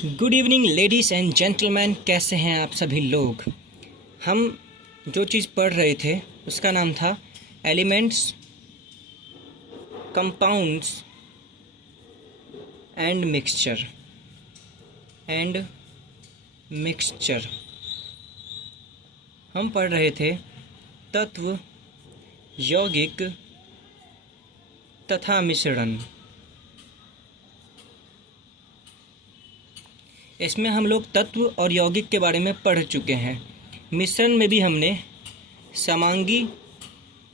Good evening ladies and gentleman, कैसे हैं आप सभी लोग। हम जो चीज़ पढ़ रहे थे उसका नाम था एलिमेंट्स, कंपाउंड्स एंड मिक्सचर। हम पढ़ रहे थे तत्व, यौगिक तथा मिश्रण। इसमें हम लोग तत्व और यौगिक के बारे में पढ़ चुके हैं। मिश्रण में भी हमने समांगी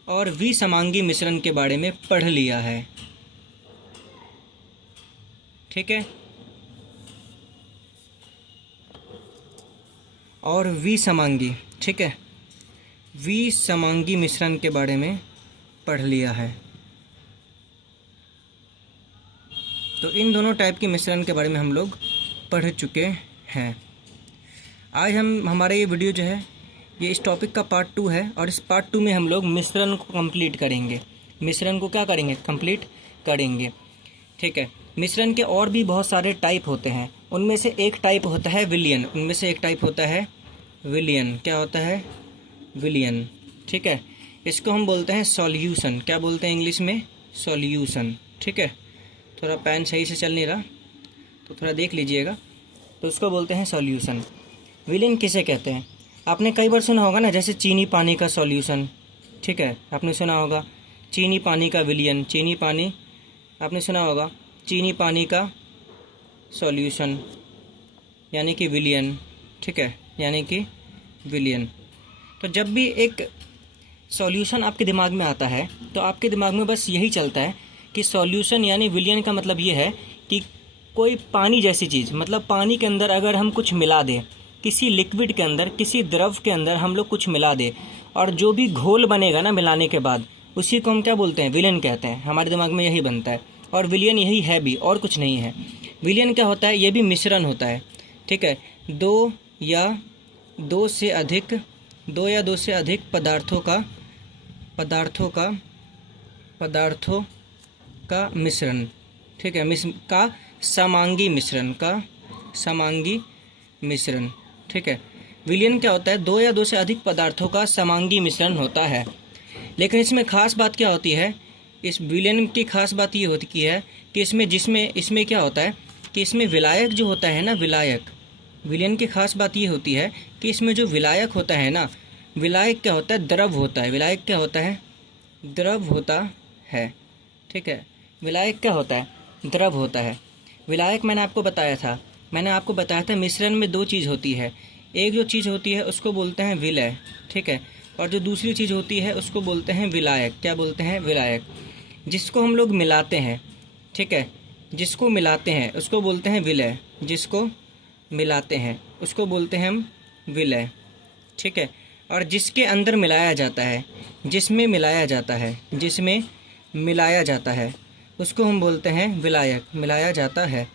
और विसमांगी मिश्रण के बारे में पढ़ लिया है। ठीक है, और विसमांगी, ठीक है, विसमांगी मिश्रण के बारे में पढ़ लिया है। तो इन दोनों टाइप के मिश्रण के बारे में हम लोग पढ़ चुके हैं। आज हमारा ये वीडियो जो है ये इस टॉपिक का पार्ट 2 है, और इस पार्ट 2 में हम लोग मिश्रण को कंप्लीट करेंगे। मिश्रण को क्या करेंगे? कंप्लीट करेंगे। ठीक है, मिश्रण के और भी बहुत सारे टाइप होते हैं। उनमें से एक टाइप होता है विलयन। क्या होता है? विलयन। ठीक है, इसको हम बोलते हैं सॉल्यूशन। क्या बोलते हैं इंग्लिश में? सॉल्यूशन। ठीक है, थोड़ा पेन सही से चल नहीं रहा तो थोड़ा देख लीजिएगा। तो उसको बोलते हैं सॉल्यूशन। विलयन किसे कहते हैं? आपने कई बार सुना होगा ना, जैसे चीनी पानी का सॉल्यूशन। ठीक है, आपने सुना होगा चीनी पानी का विलयन। चीनी पानी आपने सुना होगा, चीनी पानी का सॉल्यूशन यानी कि विलयन। ठीक है, यानी कि विलयन। तो जब भी एक सॉल्यूशन आपके दिमाग में आता है तो आपके दिमाग में बस यही चलता है कि सॉल्यूशन यानी विलयन का मतलब ये है कि कोई पानी जैसी चीज़, मतलब पानी के अंदर अगर हम कुछ मिला दें, किसी लिक्विड के अंदर, किसी द्रव के अंदर हम लोग कुछ मिला दें, और जो भी घोल बनेगा ना मिलाने के बाद, उसी को हम क्या बोलते हैं? विलयन कहते हैं। हमारे दिमाग में यही बनता है, और विलयन यही है भी, और कुछ नहीं है। विलयन क्या होता है? ये भी मिश्रण होता है। ठीक है, दो या दो से अधिक पदार्थों का मिश्रण। ठीक है, समांगी मिश्रण। ठीक है, विलयन क्या होता है? दो या दो से अधिक पदार्थों का समांगी मिश्रण होता है। लेकिन इसमें खास बात क्या होती है? इस विलयन की खास बात ये होती है कि इसमें क्या होता है कि इसमें विलायक जो होता है ना, विलयन की खास बात ये होती है कि इसमें जो विलायक होता है ना, विलायक क्या होता है? द्रव होता है। विलायक क्या होता है? द्रव होता है। ठीक है, विलायक क्या होता है? द्रव होता है। विलायक मैंने आपको बताया था मिश्रण में दो चीज़ होती है। एक जो चीज़ होती है उसको बोलते हैं विलय। ठीक है, और जो दूसरी चीज़ होती है उसको बोलते हैं विलायक। क्या बोलते हैं? विलायक। जिसको हम लोग मिलाते हैं, ठीक है, जिसको मिलाते हैं उसको बोलते हैं विलय। जिसको मिलाते हैं उसको बोलते हैं हम विलय। ठीक है, और जिसके अंदर मिलाया जाता है, जिसमें मिलाया जाता है उसको हम बोलते हैं विलायक। मिलाया जाता है।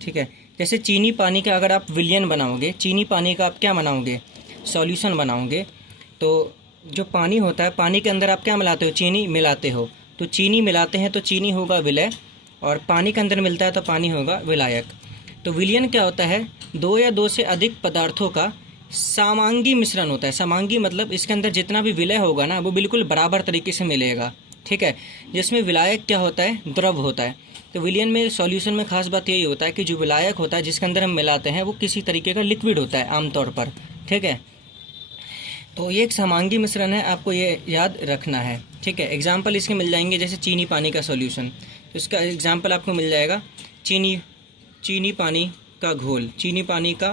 ठीक है, जैसे चीनी पानी का अगर आप विलयन बनाओगे, चीनी पानी का आप क्या बनाओगे? सॉल्यूशन बनाओगे। तो जो पानी होता है, पानी के अंदर आप क्या मिलाते हो? चीनी मिलाते हो। तो चीनी मिलाते हैं तो चीनी होगा विलय, और पानी के अंदर मिलता है तो पानी होगा विलायक। तो विलयन क्या होता है? दो या दो से अधिक पदार्थों का समांगी मिश्रण होता है। समांगी मतलब इसके अंदर जितना भी विलय होगा ना वो बिल्कुल बराबर तरीके से मिलेगा। ठीक है, जिसमें विलायक क्या होता है? द्रव होता है। तो विलयन में, सॉल्यूशन में खास बात यही होता है कि जो विलायक होता है जिसके अंदर हम मिलाते हैं वो किसी तरीके का लिक्विड होता है आमतौर पर। ठीक है, तो ये एक समांगी मिश्रण है, आपको ये याद रखना है। ठीक है, एग्जाम्पल इसके मिल जाएंगे, जैसे चीनी पानी का सॉल्यूशन, तो इसका एग्जाम्पल आपको मिल जाएगा चीनी पानी का घोल, चीनी पानी का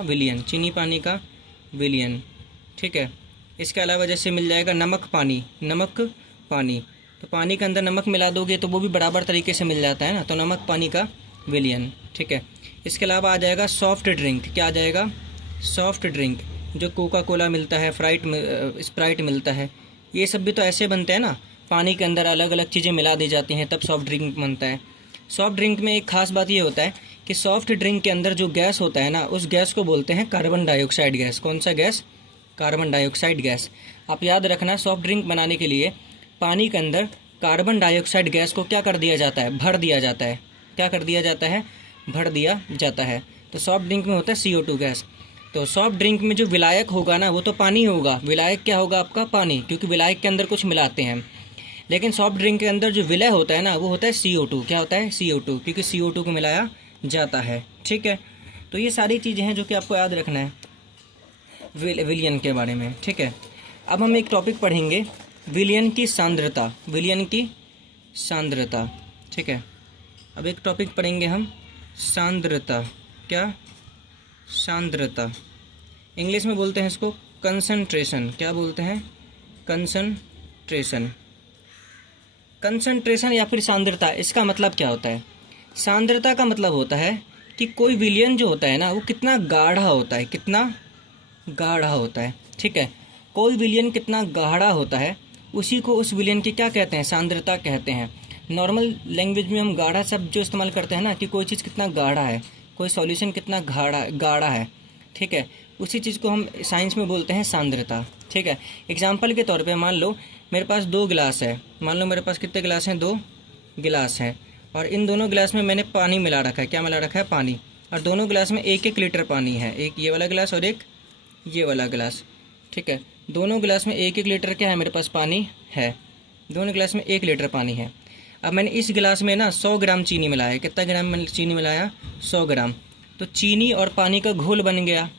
विलयन। ठीक है, इसके अलावा जैसे मिल जाएगा नमक पानी। तो पानी के अंदर नमक मिला दोगे तो वो भी बराबर तरीके से मिल जाता है ना, तो नमक पानी का विलयन। ठीक है, इसके अलावा आ जाएगा सॉफ्ट ड्रिंक। क्या आ जाएगा? Soft drink. जो कोका कोला मिलता है, स्प्राइट मिलता है, ये सब भी तो ऐसे बनते हैं ना, पानी के अंदर अलग अलग चीज़ें मिला दी जाती हैं तब सॉफ्ट ड्रिंक बनता है। सॉफ्ट ड्रिंक में एक खास बात ये होता है कि सॉफ्ट ड्रिंक के अंदर जो गैस होता है ना, उस गैस को बोलते हैं कार्बन डाइऑक्साइड गैस। कौन सा गैस? Carbon dioxide gas. आप याद रखना, सॉफ्ट ड्रिंक बनाने के लिए पानी के अंदर कार्बन डाइऑक्साइड गैस को क्या कर दिया जाता है? भर दिया जाता है। क्या कर दिया जाता है? भर दिया जाता है। तो सॉफ्ट ड्रिंक में होता है CO2 गैस। तो सॉफ्ट ड्रिंक में जो विलायक होगा ना वो तो पानी होगा, विलायक क्या होगा आपका? पानी, क्योंकि विलायक के अंदर कुछ मिलाते हैं। लेकिन सॉफ्ट ड्रिंक के अंदर जो विलय होता है ना वो होता है CO2। क्या होता है? CO2, क्योंकि CO2 को मिलाया जाता है। ठीक है, तो ये सारी चीज़ें हैं जो कि आपको याद रखना है विलयन के बारे में। ठीक है, अब हम एक टॉपिक पढ़ेंगे, विलयन की सांद्रता। विलयन की सांद्रता। ठीक है, अब एक टॉपिक पढ़ेंगे हम, सांद्रता। क्या? सांद्रता। इंग्लिश में बोलते हैं इसको कंसंट्रेशन। क्या बोलते हैं? कंसंट्रेशन। कंसंट्रेशन या फिर सांद्रता, इसका मतलब क्या होता है? सांद्रता का मतलब होता है कि कोई विलयन जो होता है ना वो कितना गाढ़ा होता है, कितना गाढ़ा होता है। ठीक है, कोई विलयन कितना गाढ़ा होता है उसी को उस विलयन की क्या कहते हैं? सांद्रता कहते हैं। नॉर्मल लैंग्वेज में हम गाढ़ा शब्द जो इस्तेमाल करते हैं ना कि कोई चीज़ कितना गाढ़ा है, कोई सॉल्यूशन कितना गाढ़ा है। ठीक है, उसी चीज़ को हम साइंस में बोलते हैं सांद्रता। ठीक है, एग्जाम्पल के तौर पे मान लो मेरे पास 2 गिलास है। मान लो मेरे पास कितने गिलास हैं? 2 गिलास हैं, और इन दोनों गिलास में मैंने पानी मिला रखा है। क्या मिला रखा है? पानी। और दोनों गिलास में 1-1 लीटर पानी है, एक ये वाला गिलास और एक ये वाला गिलास। ठीक है, दोनों गिलास में 1-1 लीटर क्या है? मेरे पास पानी है। दोनों गिलास में 1 लीटर पानी है। अब मैंने इस गिलास में ना 100 ग्राम चीनी मिलाया है। कितना ग्राम चीनी मिलाया? 100 ग्राम। तो चीनी और पानी का घोल बन गया,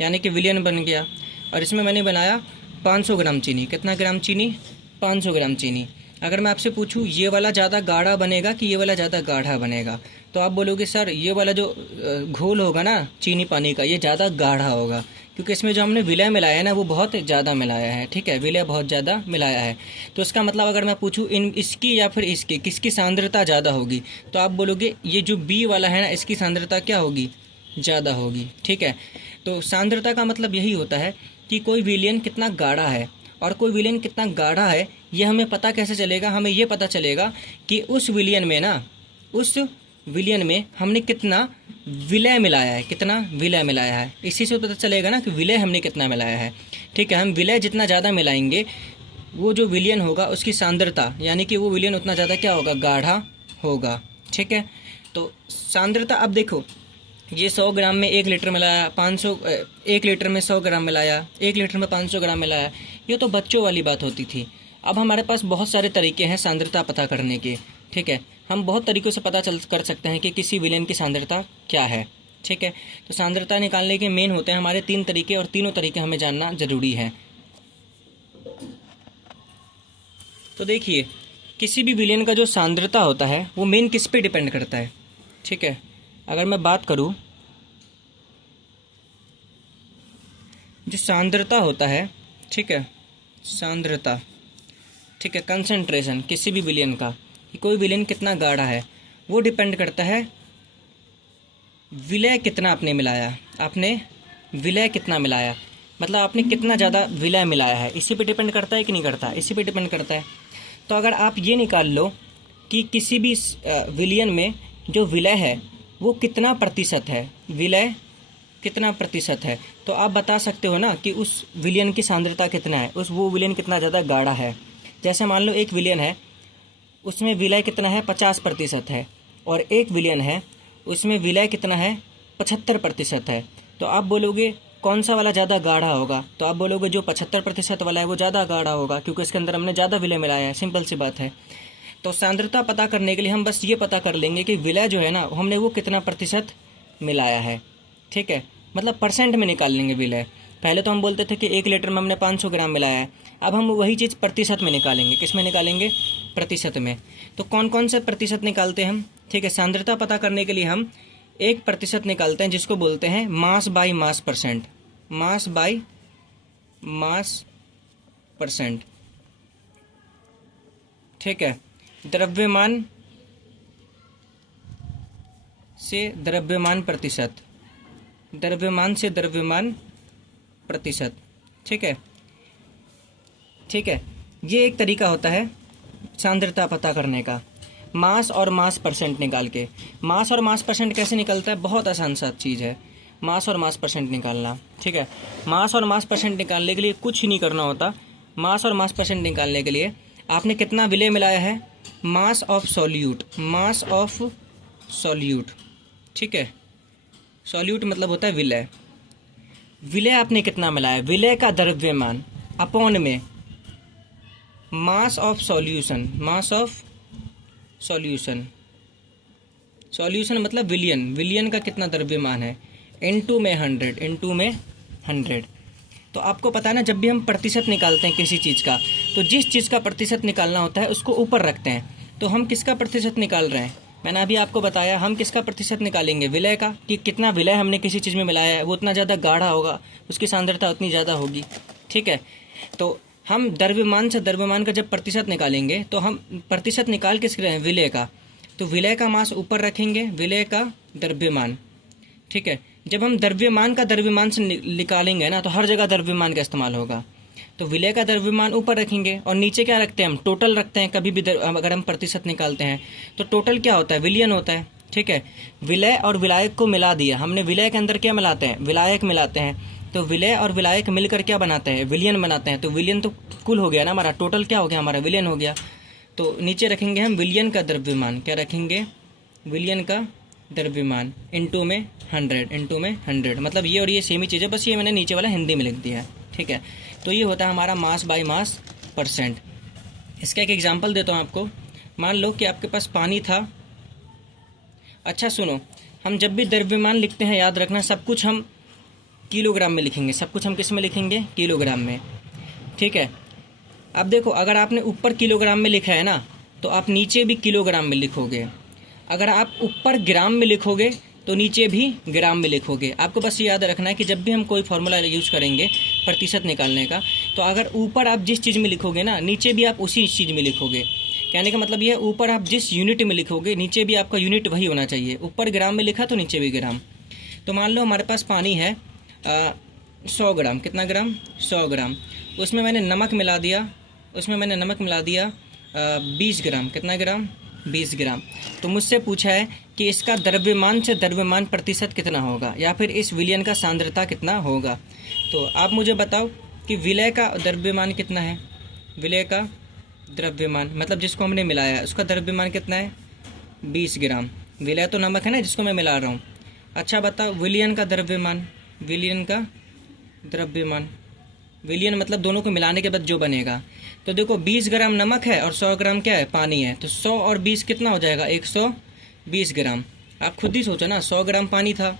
यानी कि विलयन बन गया। और इसमें मैंने बनाया 500 ग्राम चीनी। कितना ग्राम चीनी? 500 ग्राम चीनी। अगर मैं आपसे पूछूं ये वाला ज़्यादा गाढ़ा बनेगा कि ये वाला ज़्यादा गाढ़ा बनेगा, तो आप बोलोगे सर ये वाला जो घोल होगा ना चीनी पानी का ये ज़्यादा गाढ़ा होगा, क्योंकि इसमें जो हमने विलय मिलाया है ना वो बहुत ज़्यादा मिलाया है। ठीक है, विलय बहुत ज़्यादा मिलाया है। तो इसका मतलब अगर मैं पूछूं इसकी या फिर इसकी किसकी सांद्रता ज़्यादा होगी, तो आप बोलोगे ये जो B वाला है ना इसकी सांद्रता क्या होगी? ज़्यादा होगी। ठीक है, तो सांद्रता का मतलब यही होता है कि कोई विलयन कितना गाढ़ा है, और कोई विलयन कितना गाढ़ा है ये हमें पता कैसे चलेगा? हमें ये पता चलेगा कि उस विलयन में ना, उस विलयन में हमने कितना विलय मिलाया है, कितना विलय मिलाया है। इसी से पता चलेगा ना कि विलय हमने कितना मिलाया है। ठीक है, हम विलय जितना ज़्यादा मिलाएंगे वो जो विलयन होगा उसकी सांद्रता, यानी कि वो विलयन उतना ज़्यादा क्या होगा? गाढ़ा होगा। ठीक है, तो सांद्रता, अब देखो ये 100 ग्राम में 1 लीटर मिलाया, 1 लीटर में 100 ग्राम मिलाया, 1 लीटर में 500 ग्राम मिलाया, ये तो बच्चों वाली बात होती थी। अब हमारे पास बहुत सारे तरीके हैं सांद्रता पता करने के। ठीक है, हम बहुत तरीक़ों से पता कर सकते हैं कि किसी विलयन की सांद्रता क्या है। ठीक है, तो सांद्रता निकालने के मेन होते हैं हमारे 3 तरीके, और तीनों तरीके हमें जानना ज़रूरी है। तो देखिए, किसी भी विलयन का जो सांद्रता होता है वो मेन किस पे डिपेंड करता है? ठीक है, अगर मैं बात करूं, जो सांद्रता होता है, ठीक है, सांद्रता, ठीक है, कंसंट्रेशन किसी भी विलयन का, कि कोई विलयन कितना गाढ़ा है, वो डिपेंड करता है विलय कितना आपने मिलाया। आपने विलय कितना मिलाया, मतलब आपने कितना ज़्यादा विलय मिलाया है, इसी पे डिपेंड करता है कि नहीं करता? इसी पे डिपेंड करता है। तो अगर आप ये निकाल लो कि किसी भी विलयन में जो विलय है वो कितना प्रतिशत है, विलय कितना प्रतिशत है, तो आप बता सकते हो ना कि उस विलयन की सांद्रता कितना है, वो विलयन कितना ज़्यादा गाढ़ा है। जैसे मान लो एक विलयन है उसमें विलय कितना है? 50% है, और एक विलयन है उसमें विलय कितना है? 75% है। तो आप बोलोगे कौन सा वाला ज़्यादा गाढ़ा होगा? तो आप बोलोगे जो 75% वाला है वो ज़्यादा गाढ़ा होगा, क्योंकि इसके अंदर हमने ज़्यादा विलय मिलाया है। सिंपल सी बात है। तो सांद्रता पता करने के लिए हम बस ये पता कर लेंगे कि विलय जो है ना हमने वो कितना प्रतिशत मिलाया है। ठीक है, मतलब परसेंट में निकाल लेंगे विलय। पहले तो हम बोलते थे कि 1 लीटर में हमने 500 ग्राम मिलाया है, अब हम वही चीज़ प्रतिशत में निकालेंगे। किस में निकालेंगे? प्रतिशत में। तो कौन कौन से प्रतिशत निकालते हैं हम? ठीक है, सांद्रता पता करने के लिए हम 1% निकालते हैं जिसको बोलते हैं mass by mass percent. Mass by mass percent. ठीक है, द्रव्यमान से द्रव्यमान प्रतिशत, द्रव्यमान से द्रव्यमान प्रतिशत। ठीक है, ठीक है, ये एक तरीका होता है सांद्रता पता करने का, मास और मास परसेंट निकाल के। मास और मास परसेंट कैसे निकलता है? बहुत आसान सा चीज़ है मास और मास परसेंट निकालना। ठीक है, मास और मास परसेंट निकालने के लिए कुछ नहीं करना होता। मास और मास परसेंट निकालने के लिए आपने कितना विलय मिलाया है? Mass of solute, mass of solute. ठीक है, सॉल्यूट मतलब होता है विलय। विलय आपने कितना मिलाया, विलय का द्रव्यमान अपॉन में mass of solution, mass of solution, solution मतलब विलियन, विलियन का कितना द्रव्यमान है, इनटू में 100, इनटू में 100। तो आपको पता है ना, जब भी हम प्रतिशत निकालते हैं किसी चीज़ का, तो जिस चीज़ का प्रतिशत निकालना होता है उसको ऊपर रखते हैं। तो हम किसका प्रतिशत निकाल रहे हैं, मैंने अभी आपको बताया हम किसका प्रतिशत निकालेंगे, विलय का, कि कितना विलय हमने किसी चीज़ में मिलाया है, वो उतना ज़्यादा गाढ़ा होगा, उसकी सांद्रता उतनी ज़्यादा होगी। ठीक है, तो हम द्रव्यमान से द्रव्यमान का जब प्रतिशत निकालेंगे तो हम प्रतिशत निकाल किस रहे हैं, विलय का। तो विलय का मास ऊपर रखेंगे, विलय का द्रव्यमान। ठीक है, जब हम द्रव्यमान का द्रव्यमान से निकालेंगे ना, तो हर जगह द्रव्यमान का इस्तेमाल होगा। तो विलय का द्रव्यमान ऊपर रखेंगे और नीचे क्या रखते हैं हम, टोटल रखते हैं। कभी भी अगर हम प्रतिशत निकालते हैं तो टोटल क्या होता है, विलियन होता है। ठीक है, विलय और विलायक को मिला दिया हमने, विलय के अंदर क्या मिलाते हैं, विलायक मिलाते हैं। तो विलय और विलायक मिलकर क्या बनाते हैं, विलियन बनाते हैं। तो विलियन तो कुल हो गया ना हमारा, टोटल क्या हो गया हमारा, विलियन हो गया। तो नीचे रखेंगे हम विलियन का द्रव्यमान, क्या रखेंगे, विलियन का द्रव्यमान इनटू में 100, इनटू में 100, मतलब ये और ये सेम ही चीज़ है, बस ये मैंने नीचे वाला हिंदी में लिख दिया है। ठीक है, तो ये होता है हमारा मास बाय मास परसेंट। इसका एक एग्जांपल देता हूँ आपको। मान लो कि आपके पास पानी था। अच्छा सुनो, हम जब भी द्रव्यमान लिखते हैं याद रखना, सब कुछ हम किलोग्राम में लिखेंगे, सब कुछ हम किस में लिखेंगे, किलोग्राम में। ठीक है, अब देखो अगर आपने ऊपर किलोग्राम में लिखा है ना, तो आप नीचे भी किलोग्राम में लिखोगे। अगर आप ऊपर ग्राम में लिखोगे तो नीचे भी ग्राम में लिखोगे। आपको बस याद रखना है कि जब भी हम कोई फार्मूला यूज़ करेंगे प्रतिशत निकालने का, तो अगर ऊपर आप जिस चीज़ में लिखोगे ना, नीचे भी आप उसी चीज़ में लिखोगे। कहने का मतलब ये है, ऊपर आप जिस यूनिट में लिखोगे नीचे भी आपका यूनिट वही होना चाहिए। ऊपर ग्राम में लिखा तो नीचे भी ग्राम। तो मान लो हमारे पास पानी है 100 ग्राम, कितना ग्राम, 100 ग्राम। उसमें मैंने नमक मिला दिया, 20 ग्राम, कितना ग्राम, 20 ग्राम। तो मुझसे पूछा है कि इसका द्रव्यमान से द्रव्यमान प्रतिशत कितना होगा, या फिर इस विलयन का सांद्रता कितना होगा। तो आप मुझे बताओ कि विलय का द्रव्यमान कितना है, विलय का द्रव्यमान मतलब जिसको हमने मिलाया है उसका द्रव्यमान कितना है, 20 ग्राम। विलय तो नमक है ना जिसको मैं मिला रहा हूँ। अच्छा बताओ विलयन का द्रव्यमान, विलयन का द्रव्यमान, विलियन मतलब दोनों को मिलाने के बाद जो बनेगा। तो देखो 20 ग्राम नमक है और 100 ग्राम क्या है, पानी है। तो 100 और 20 कितना हो जाएगा, 120 ग्राम। आप खुद ही सोचो ना, 100 ग्राम पानी था।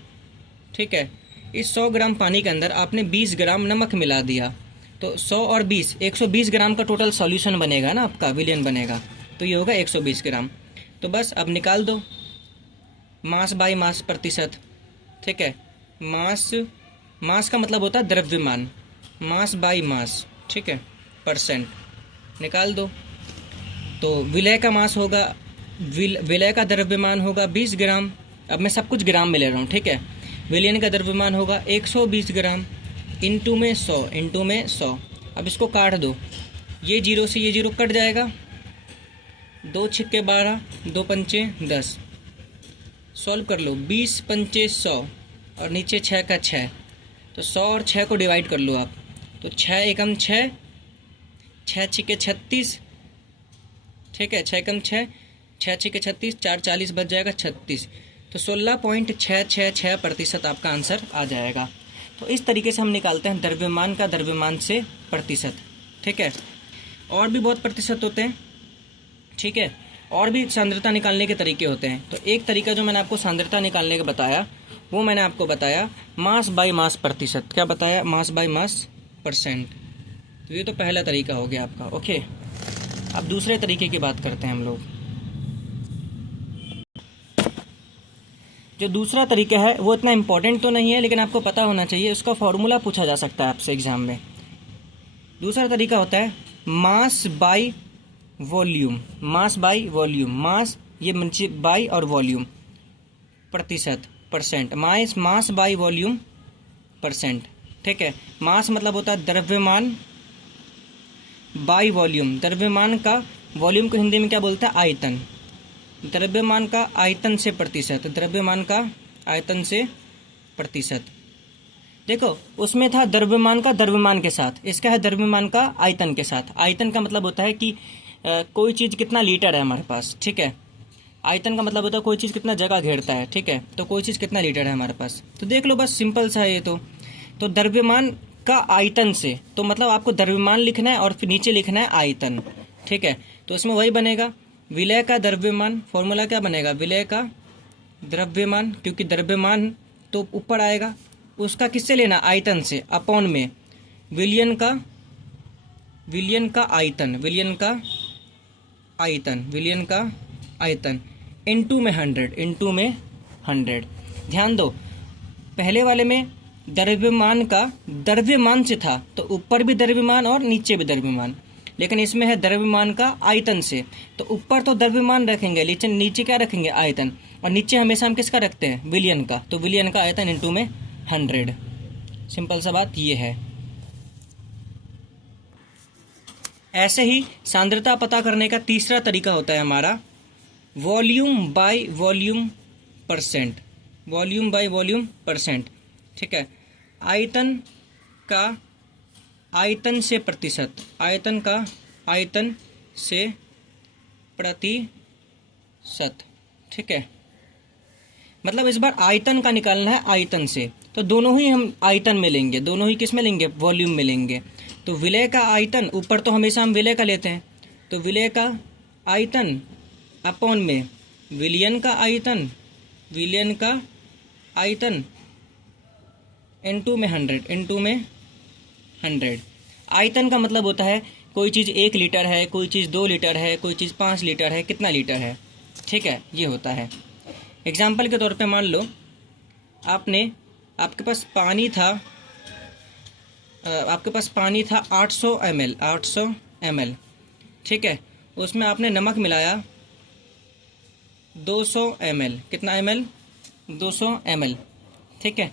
ठीक है, इस 100 ग्राम पानी के अंदर आपने 20 ग्राम नमक मिला दिया, तो 100 और 20 120 ग्राम का टोटल सॉल्यूशन बनेगा ना आपका, विलियन बनेगा। तो ये होगा 120 ग्राम। तो बस अब निकाल दो मास बाय मास प्रतिशत। ठीक है, मास का मतलब होता है द्रव्यमान, मास बाय मास। ठीक है, परसेंट निकाल दो। तो विलय का मास होगा, विलय का द्रव्यमान होगा 20 ग्राम। अब मैं सब कुछ ग्राम में ले रहा हूँ। ठीक है, विलयन का द्रव्यमान होगा 120 ग्राम इनटू में 100, इनटू में 100। अब इसको काट दो, ये 0 से ये 0 कट जाएगा, 2 छिक्के 12, 2 पंचे 10। सॉल्व कर लो, 20 पंचे 100 और नीचे 6 का 6। तो 100 और 6 को डिवाइड कर लो आप। तो 6 एकम 6, 6 छिके 36। ठीक है, 6 एकम 6, 6 छिके 36, 4 40 बच जाएगा 36। तो 16.666% आपका आंसर आ जाएगा। तो इस तरीके से हम निकालते हैं द्रव्यमान का द्रव्यमान से प्रतिशत। ठीक है, और भी बहुत प्रतिशत होते हैं। ठीक है, और भी सांद्रता निकालने के तरीके होते हैं। तो एक तरीका जो मैंने आपको सांद्रता निकालने का बताया, वो मैंने आपको बताया मास बाय मास प्रतिशत। क्या बताया, मास बाय मास परसेंट। तो ये तो पहला तरीका हो गया आपका। ओके, अब दूसरे तरीके की बात करते हैं हम लोग। जो दूसरा तरीका है वो इतना इम्पोर्टेंट तो नहीं है, लेकिन आपको पता होना चाहिए, उसका फॉर्मूला पूछा जा सकता है आपसे एग्जाम में। दूसरा तरीका होता है mass by volume. Mass by volume, mass ये बाय और वॉल्यूम प्रतिशत, percent. Mass by volume percent. ठीक है, मास मतलब होता है द्रव्यमान बाय वॉल्यूम। द्रव्यमान का वॉल्यूम को हिंदी में क्या बोलते हैं, आयतन। द्रव्यमान का आयतन से प्रतिशत, द्रव्यमान का आयतन से प्रतिशत। देखो उसमें था द्रव्यमान का द्रव्यमान के साथ, इसका है द्रव्यमान का आयतन के साथ। आयतन का मतलब होता है कि कोई चीज़ कितना लीटर है हमारे पास। ठीक है, आयतन का मतलब होता है कोई चीज़ कितना जगह घेरता है, ठीक है। तो कोई चीज़ कितना लीटर है हमारे पास, तो देख लो बस सिंपल सा है ये तो द्रव्यमान का आयतन से, तो मतलब आपको द्रव्यमान लिखना है और फिर नीचे लिखना है आयतन, ठीक है। तो इसमें वही बनेगा विलय का द्रव्यमान, फॉर्मूला क्या बनेगा, विलय का द्रव्यमान, क्योंकि द्रव्यमान तो ऊपर आएगा, उसका किससे लेना, आयतन से, अपॉन में विलयन का आयतन, विलयन का आयतन इनटू में 100, ध्यान दो पहले वाले में द्रव्यमान से था, तो ऊपर भी द्रव्यमान और नीचे भी द्रव्यमान, लेकिन इसमें है द्रव्यमान का आयतन से, तो ऊपर तो द्रव्यमान रखेंगे लेकिन नीचे क्या रखेंगे, आयतन, और नीचे हमेशा हम किसका रखते हैं, विलयन का, तो विलयन का आयतन इनटू में 100। सिंपल सा बात ये है। ऐसे ही सांद्रता पता करने का तीसरा तरीका होता है हमारा volume by volume percent, volume by volume percent, ठीक है। आयतन का आयतन से प्रतिशत, आयतन का आयतन से प्रतिशत, ठीक है। मतलब इस बार आयतन का निकालना है आयतन से, तो दोनों ही हम आयतन में लेंगे, दोनों ही किस में लेंगे, वॉल्यूम में लेंगे। तो विलय का आयतन, ऊपर तो हमेशा हम विलय का लेते हैं, तो विलय का आयतन अपॉन में विलयन का आयतन, विलयन का आयतन इनटू में 100। आयतन का मतलब होता है कोई चीज़ 1 लीटर है, कोई चीज़ 2 लीटर है, कोई चीज़ 5 लीटर है, कितना लीटर है, ठीक है, ये होता है। एग्जाम्पल के तौर पे मान लो आपके पास पानी था 800 ml, ठीक है। उसमें आपने नमक मिलाया 200 ml, कितना ml, 200 ml, ठीक है।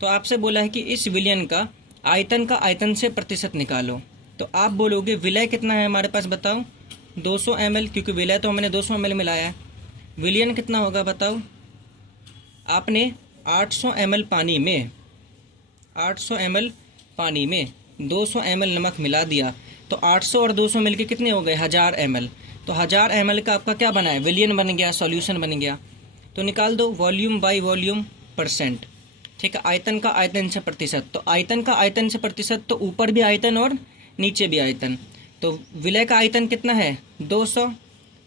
तो आपसे बोला है कि इस विलयन का आयतन से प्रतिशत निकालो, तो आप बोलोगे विलय कितना है हमारे पास, बताओ 200 ml, क्योंकि विलय तो हमने 200 ml मिलाया है। विलयन कितना होगा बताओ, आपने 800 ml पानी में 200 ml नमक मिला दिया, तो 800 और 200 मिल के कितने हो गए, 1000 ml, तो 1000 ml का आपका क्या बना है, विलयन बन गया, सॉल्यूशन बन गया। तो निकाल दो वॉल्यूम बाय वॉल्यूम परसेंट, ठीक है। आयतन का आयतन से प्रतिशत, तो आयतन का आयतन से प्रतिशत, तो ऊपर भी आयतन और नीचे भी आयतन। तो विलय का आयतन कितना है 200,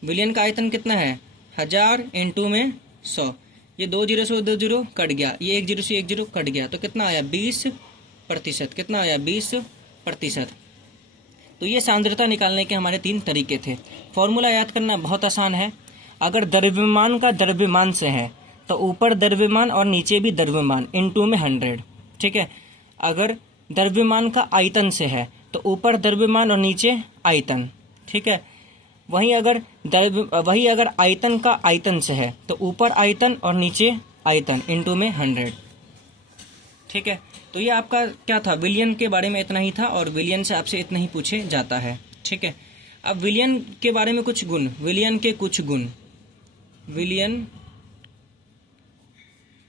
विलयन का आयतन कितना है 1000 इनटू में 100, ये 2 0 से 2 0 कट गया, ये 1 0 से 1 0 कट गया, तो कितना आया 20%, कितना आया 20%। तो ये सांद्रता निकालने के हमारे 3 तरीके थे। फॉर्मूला याद करना बहुत आसान है, अगर द्रव्यमान का द्रव्यमान से है तो ऊपर द्रव्यमान और नीचे भी द्रव्यमान इनटू में 100, ठीक है। अगर द्रव्यमान का आयतन से है तो ऊपर द्रव्यमान और नीचे आयतन, ठीक है। वहीं अगर आयतन का आयतन से है तो ऊपर आयतन और नीचे आयतन इनटू में 100, ठीक है। तो ये आपका क्या था, विलयन के बारे में इतना ही था, और विलयन से आपसे इतना ही पूछे जाता है, ठीक है। अब विलयन के बारे में कुछ गुण, विलयन के कुछ गुण, विलयन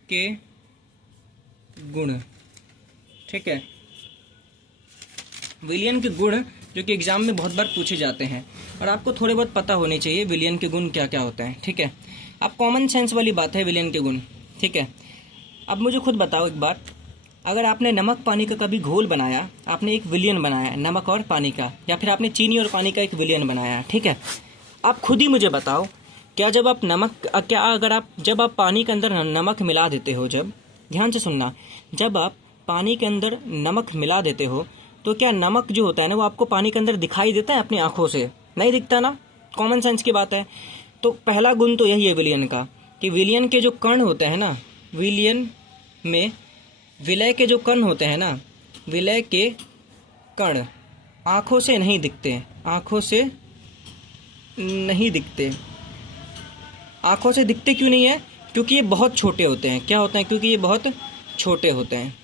के गुण, ठीक है। विलयन के गुण जो कि एग्जाम में बहुत बार पूछे जाते हैं, और आपको थोड़े बहुत पता होने चाहिए विलयन के गुण क्या क्या होते हैं, ठीक है। अब कॉमन सेंस वाली बात है विलयन के गुण, ठीक है। अब मुझे खुद बताओ एक बार, अगर आपने नमक पानी का कभी घोल बनाया, आपने एक विलयन बनाया नमक और पानी का, या फिर आपने चीनी और पानी का एक विलयन बनाया, ठीक है। आप खुद ही मुझे बताओ, क्या जब आप पानी के अंदर नमक मिला देते हो, जब ध्यान से सुनना, जब आप पानी के अंदर नमक मिला देते हो तो क्या नमक जो होता है ना वो आपको पानी के अंदर दिखाई देता है अपनी आंखों से, नहीं दिखता ना, कॉमन सेंस की बात है। तो पहला गुण तो यही है विलयन का, कि विलयन के जो कण होते हैं ना, विलयन में विलय के जो कण होते हैं ना, विलय के कण आंखों से नहीं दिखते, आंखों से दिखते क्यों नहीं है, क्योंकि ये बहुत छोटे होते हैं। क्या होते हैं, क्योंकि ये बहुत छोटे होते हैं,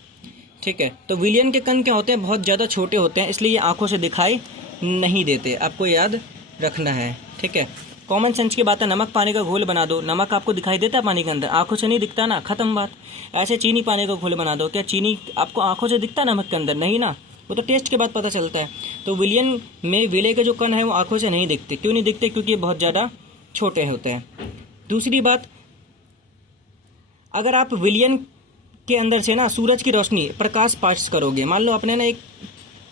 ठीक है। तो विलयन के कण क्या होते हैं, बहुत ज़्यादा छोटे होते हैं, इसलिए ये आंखों से दिखाई नहीं देते, आपको याद रखना है, ठीक है। कॉमन सेंस की बात है, नमक पानी का घोल बना दो, नमक आपको दिखाई देता है पानी के अंदर, आंखों से नहीं दिखता ना, खत्म बात। ऐसे चीनी पानी का घोल बना दो, क्या चीनी आपको आंखों से दिखता है नमक के अंदर, नहीं ना, वो तो टेस्ट के बाद पता चलता है। तो विलयन में विलय के जो कण है वो आंखों से नहीं दिखते, क्यों नहीं दिखते, क्योंकि ये बहुत ज़्यादा छोटे होते हैं, दूसरी बात, अगर आप विलियन के अंदर से ना सूरज की रोशनी, प्रकाश पास करोगे, मान लो आपने ना एक